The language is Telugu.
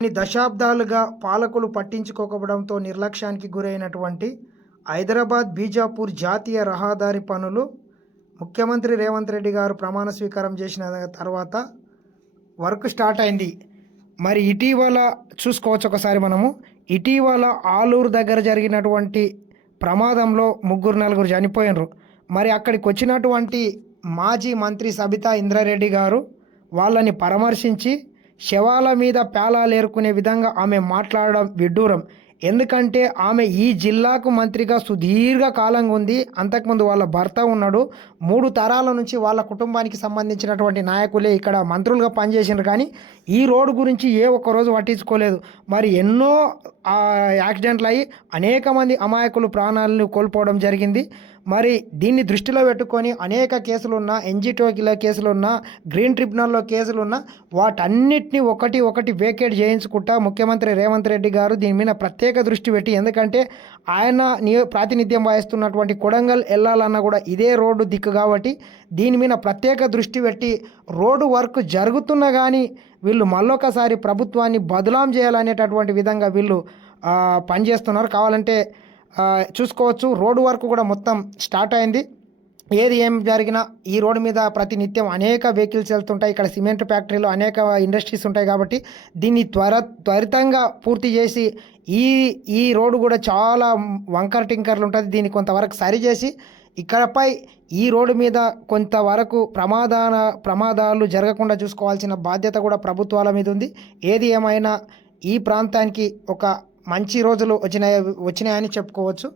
కొన్ని దశాబ్దాలుగా పాలకులు పట్టించుకోకపోవడంతో నిర్లక్ష్యానికి గురైనటువంటి హైదరాబాద్ బీజాపూర్ జాతీయ రహదారి పనులు ముఖ్యమంత్రి రేవంత్ రెడ్డి గారు ప్రమాణ స్వీకారం చేసిన తర్వాత వర్క్ స్టార్ట్ అయింది. మరి ఇటీవల చూసుకోవచ్చు ఒకసారి మనము. ఇటీవల ఆలూరు దగ్గర జరిగినటువంటి ప్రమాదంలో 3-4 చనిపోయినరు. మరి అక్కడికి వచ్చినటువంటి మాజీ మంత్రి సబితా ఇంద్రారెడ్డి గారు వాళ్ళని పరామర్శించి శవాల మీద పేలాలు ఏరుకునే విధంగా ఆమె మాట్లాడడం విడ్డూరం. ఎందుకంటే ఆమె ఈ జిల్లాకు మంత్రిగా సుదీర్ఘ కాలంగా ఉంది. అంతకుముందు వాళ్ళ భర్త ఉన్నాడు. 3 తరాల నుంచి వాళ్ళ కుటుంబానికి సంబంధించినటువంటి నాయకులే ఇక్కడ మంత్రులుగా పనిచేసినారు. కానీ ఈ రోడ్డు గురించి ఏ ఒక్కరోజు పట్టించుకోలేదు. మరి ఎన్నో యాక్సిడెంట్లు అయ్యి అనేక మంది అమాయకులు ప్రాణాలను కోల్పోవడం జరిగింది. మరి దీన్ని దృష్టిలో పెట్టుకొని అనేక కేసులున్నా, ఎన్జిటోకిల కేసులున్నా, గ్రీన్ ట్రిబ్యునల్లో కేసులున్నా వాటన్నిటిని ఒకటి వేకేట్ చేయించుకుంటా ముఖ్యమంత్రి రేవంత్ రెడ్డి గారు దీని మీద ప్రత్యేక దృష్టి పెట్టి, ఎందుకంటే ఆయన ప్రాతినిధ్యం వహిస్తున్నటువంటి కొడంగల్ వెళ్ళాలన్నా కూడా ఇదే రోడ్డు దిక్కు కాబట్టి దీని మీద ప్రత్యేక దృష్టి పెట్టి రోడ్డు వర్క్ జరుగుతున్నా కానీ వీళ్ళు మళ్ళొకసారి ప్రభుత్వాన్ని బదలాం చేయాలనేటటువంటి విధంగా వీళ్ళు పనిచేస్తున్నారు. కావాలంటే చూసుకోవచ్చు. రోడ్డు వర్క్ కూడా మొత్తం స్టార్ట్ అయింది. ఏం జరిగినా ఈ రోడ్డు మీద ప్రతినిత్యం అనేక వెహికల్స్ వెళ్తుంటాయి. ఇక్కడ సిమెంట్ ఫ్యాక్టరీలు అనేక ఇండస్ట్రీస్ ఉంటాయి కాబట్టి దీన్ని త్వరితంగా పూర్తి చేసి ఈ రోడ్డు కూడా చాలా వంకర్ టింకర్లు ఉంటుంది. దీన్ని కొంతవరకు సరిచేసి ఇక్కడపై ఈ రోడ్డు మీద కొంతవరకు ప్రమాదాలు జరగకుండా చూసుకోవాల్సిన బాధ్యత కూడా ప్రభుత్వాల మీద ఉంది. ఏది ఏమైనా ఈ ప్రాంతానికి ఒక మంచి రోజులు వచ్చినాయని చెప్పుకోవచ్చు.